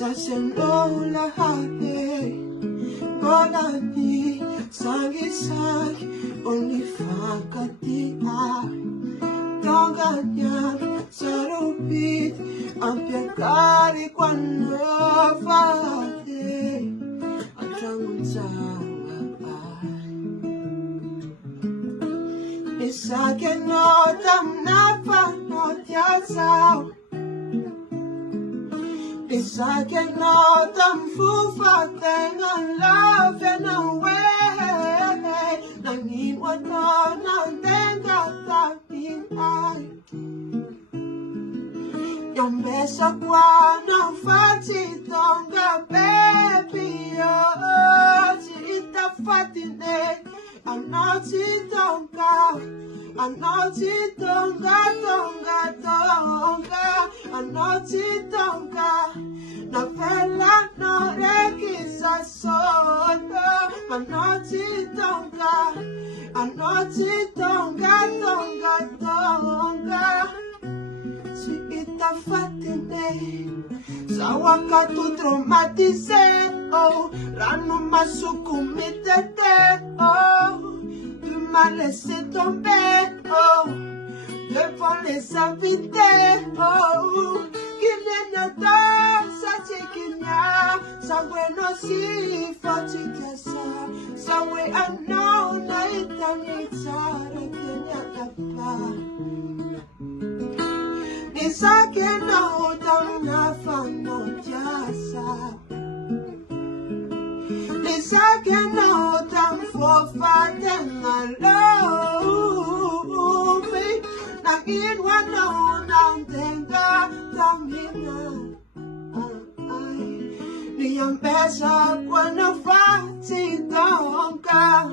Sasenola hake Golani Sagi Only fakati Tanganya Sarupit Ampiakari Kwano Fate Atrangunzanga Isake no tam napa no tiazao Isake no tam fufa tenga love and away Nangin wano nang tenga tapin ay Yung besa kwa no fati tonga baby oh Chita fatine I'm not tonga I'm not tonga I'm not tonga Na fella no rekisa sono I'm not tonga I'm not tonga Si ita fatine Sawaka tu traumatize oh Rano masukumitete oh Tu m'as laissé tomber oh Devant les invités oh Qu'il y a sa chiquinya Sa bueno si fatika sa we ano na itanitsara Kenya kapa Nisake na utang na fanotiyasa Nisake na utang fofaten alone Nangin wano nang tenga tamina Niyang pesa kwa na fati tongka